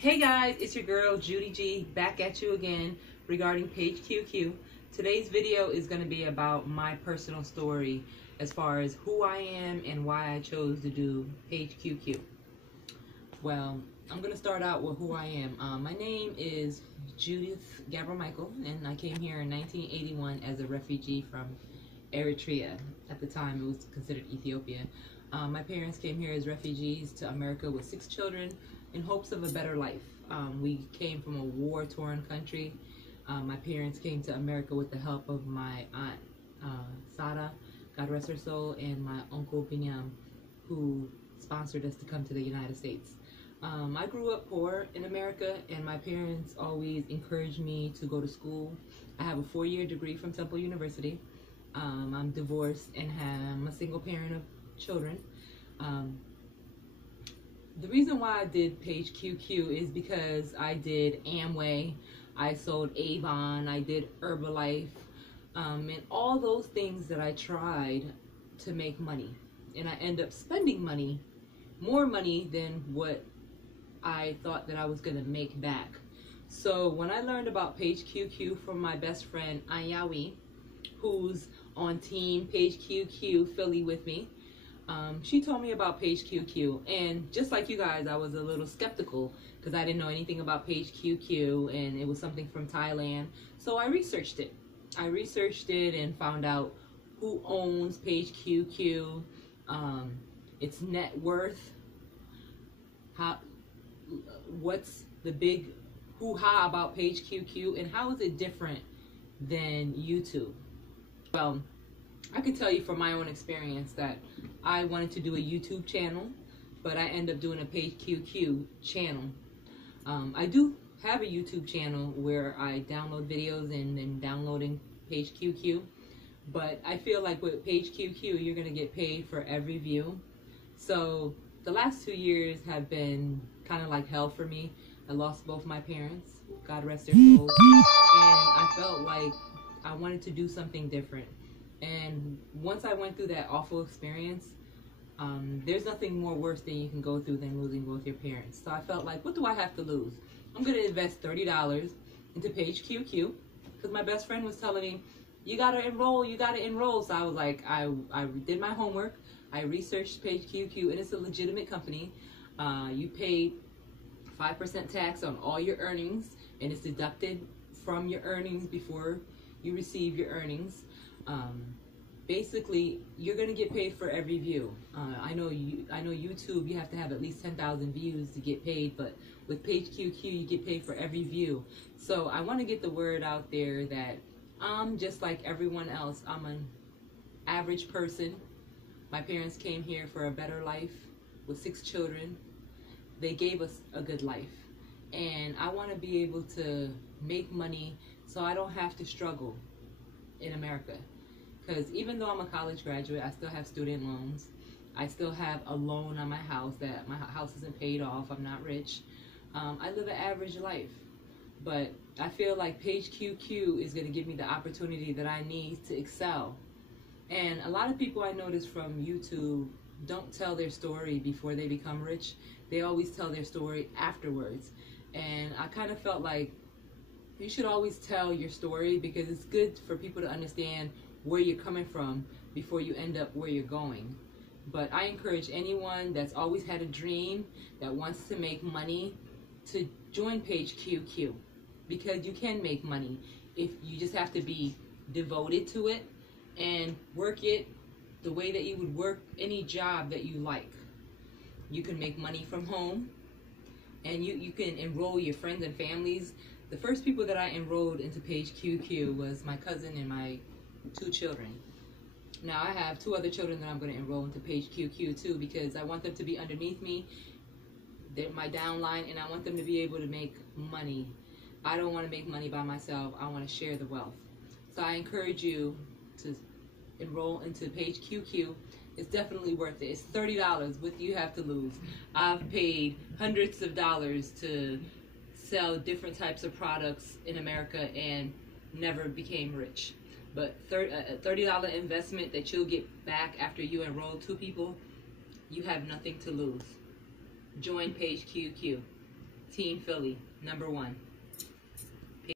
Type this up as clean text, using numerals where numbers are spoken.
Hey guys, it's your girl JudyG back at you again regarding PageQQ. Today's video is going to be about my personal story as far as who I am and why I chose to do PageQQ. Well, I'm going to start out with who I am. My name is Judith Gabriel Michael, and I came here in 1981 as a refugee from Eritrea. At the time, it was considered Ethiopia. My parents came here as refugees to America with 6 children in hopes of a better life. We came from a war-torn country. My parents came to America with the help of my aunt, Sada, God rest her soul, and my uncle, Binyam, who sponsored us to come to the United States. I grew up poor in America, and my parents always encouraged me to go to school. I have a 4-year degree from Temple University. I'm divorced and I'm a single parent of children. The reason why I did PageQQ is because I did Amway, I sold Avon, I did Herbalife, and all those things that I tried to make money. And I end up spending money, more money than what I thought that I was going to make back. So when I learned about PageQQ from my best friend, Ayawi, who's on team PageQQ Philly with me, she told me about PageQQ, and just like you guys, I was a little skeptical because I didn't know anything about PageQQ, and it was something from Thailand. So I researched it. And found out who owns PageQQ, its net worth, what's the big hoo-ha about PageQQ, and how is it different than YouTube. Well, I could tell you from my own experience that I wanted to do a YouTube channel, but I ended up doing a PageQQ channel. I do have a YouTube channel where I download videos and then downloading PageQQ, but I feel like with PageQQ, you're going to get paid for every view. So the last 2 years have been kind of like hell for me. I lost both my parents, God rest their souls, and I felt like I wanted to do something different. And once I went through that awful experience, there's nothing more worse than you can go through than losing both your parents. So I felt like, what do I have to lose? I'm going to invest $30 into PageQQ because my best friend was telling me, you got to enroll. So I was like, I did my homework. I researched PageQQ, and it's a legitimate company. You pay 5% tax on all your earnings, and it's deducted from your earnings before you receive your earnings. Basically, you're going to get paid for every view. I know YouTube, you have to have at least 10,000 views to get paid, but with PageQQ, you get paid for every view. So I want to get the word out there that I'm just like everyone else. I'm an average person. My parents came here for a better life with 6 children. They gave us a good life. And I want to be able to make money so I don't have to struggle in America. Because even though I'm a college graduate, I still have student loans. I still have a loan on my house that my house isn't paid off. I'm not rich. I live an average life. But I feel like PageQQ is going to give me the opportunity that I need to excel. And a lot of people I notice from YouTube don't tell their story before they become rich. They always tell their story afterwards. And I kind of felt like you should always tell your story because it's good for people to understand where you're coming from before you end up where you're going. But I encourage anyone that's always had a dream, that wants to make money, to join PageQQ because you can make money if you just have to be devoted to it and work it the way that you would work any job that you like. You can make money from home, and you can enroll your friends and families. The first people that I enrolled into PageQQ was my cousin and my 2 children. Now I have 2 other children that I'm going to enroll into PageQQ too because I want them to be underneath me. They're my downline, and I want them to be able to make money. I don't want to make money by myself. I want to share the wealth. So I encourage you to enroll into PageQQ. It's definitely worth it. It's $30. What do you have to lose? I've paid hundreds of dollars to sell different types of products in America and never became rich. But a $30 investment that you'll get back after you enroll 2 people, you have nothing to lose. Join PageQQ. Team Philly, number one.